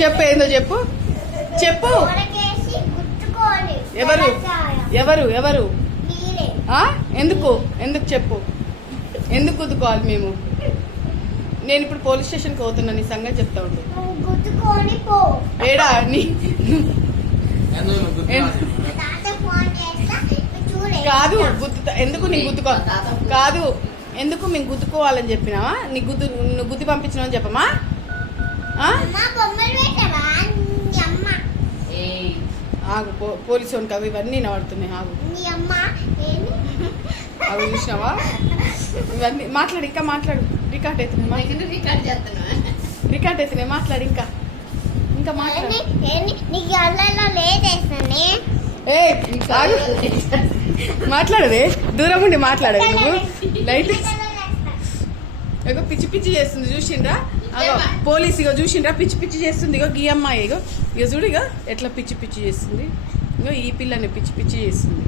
చెప్పు ఏందో చెప్పు చెప్పు. ఎవరు ఎవరు ఎవరు ఎందుకు ఎందుకు చెప్పు. ఎందుకు గుద్దుకోవాలి మేము? నేను ఇప్పుడు పోలీస్ స్టేషన్కి పోతున్నా, నీ సంగతి చెప్తా ఉండు. ఏడా నీ కాదు గుద్దుతా. ఎందుకు నీ గుద్దుకో కాదు, ఎందుకు మేము గుద్దుకోవాలని చెప్పినావా? నీ నువ్వు గుద్ది పంపించినావని చెప్పమా? ఆగు, పోలీసు వానికి అవి ఇవన్నీ వినబడుతున్నాయి. ఆగు అవి చూసినావా? ఇవన్నీ మాట్లాడు, ఇంకా మాట్లాడు. రికార్డ్ అవుతున్నాయి, రికార్డ్ అవుతున్నాయి. మాట్లాడు, ఇంకా ఇంకా మాట్లాడు. మాట్లాడదే, దూరం ఉండి మాట్లాడదు నువ్వు. లైట్ ఇగో పిచ్చి పిచ్చి చేస్తుంది, చూసిండ్రా? అగో పోలీసు ఇగో చూసిండ్రా, పిచ్చి పిచ్చి చేస్తుంది. ఇగో గీ అమ్మాయి ఇగో ఇక చూడు, ఇగో ఎట్లా పిచ్చి పిచ్చి చేస్తుంది. ఇగో ఈ పిల్లని పిచ్చి పిచ్చి చేస్తుంది.